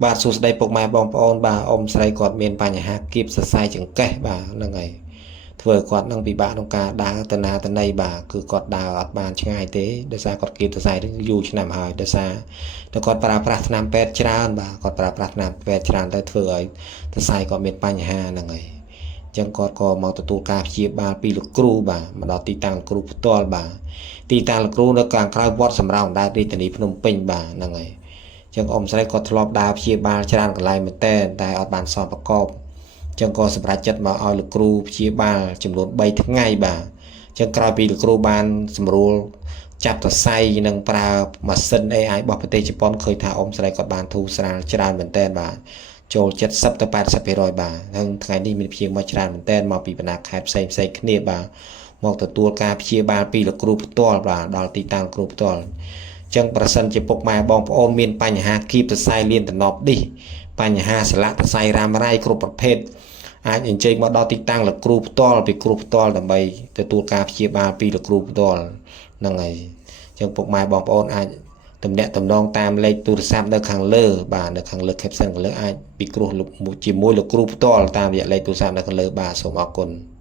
បាទសួស្តីពុកម៉ែបងប្អូនបាទអ៊ំស្រីគាត់មានបញ្ហាគៀបសរសៃចង្កេះបាទហ្នឹងហើយធ្វើឲ្យគាត់នឹងពិបាកក្នុងការដើរទៅណាទៅណីបាទគឺគាត់ដើរអត់បានឆ្ងាយទេដោយសារគាត់គៀបសរសៃនេះយូរឆ្នាំហើយដោយសារតែគាត់ប្រើប្រាស់ថ្នាំពេទ្យច្រើនបាទគាត់ប្រើប្រាស់ថ្នាំពេទ្យច្រើនទៅធ្វើឲ្យសរសៃគាត់មានបញ្ហាហ្នឹងហើយអញ្ចឹងគាត់ក៏មកទទួលការព្យាបាលពីលោកគ្រូបាទមកដល់ទីតាំងលោកគ្រូផ្ទាល់បាទទីតាំងលោកគ្រូនៅខាងក្រៅវត្តសម្រាប់អណ្ដែតរាជធានីភ្នំពេញបាទហ្នឹងហើយចឹងអ៊ំស្រីគាត់ធ្លាប់ដើរព្យាបាលច្រើនកន្លែងមែនតែអត់បានសពប្រកបចឹងក៏សម្រាប់ចិត្តមកឲ្យលោកគ្រូព្យាបាលចំនួន3ថ្ងៃបាទចឹងក្រោយពីលោកគ្រូបានសម្រួលចាប់សរសៃនិងប្រើម៉ាស៊ីន AI របស់ប្រទេសជប៉ុនឃើញថាអ៊ំស្រីគាត់បានធូរស្រាលច្រើនមែនតែបាទចូល70ទៅ80%បាទហើយថ្ងៃនេះមានព្យាមកច្រើនមែនតែមកពីបណ្ដាខេត្តផ្សេងគ្នាបាទមកទទួលការព្យាបាលពីលោកគ្រូផ្ទាល់បាទដល់ទីតាំងគ្រូផ្ទាល់ចឹងប្រសិនជាពុកម៉ែបងប្អូនមានបញ្ហាគៀបសរសៃលៀនតំណប់នេះបញ្ហាស្លាកសរសៃរ៉ាំរ៉ៃគ្រប់ប្រភេទអាចអញ្ជើញមកដល់ទីតាំងលោកគ្រូផ្ទាល់ពីគ្រូផ្ទាល់ដើម្បីទទួលការព្យាបាលពីលោកគ្រូផ្ទាល់ហ្នឹងហើយចឹងពុកម៉ែបងប្អូនអាចតំណាក់តំណងតាមលេខទូរស័ព្ទនៅខាងលើបាទនៅខាងលើ caption ខាងលើអាចពិគ្រោះជាមួយលោកគ្រូផ្ទាល់តាមរយៈលេខទូរស័ព្ទនៅខាងលើបាទសូមអរគុណ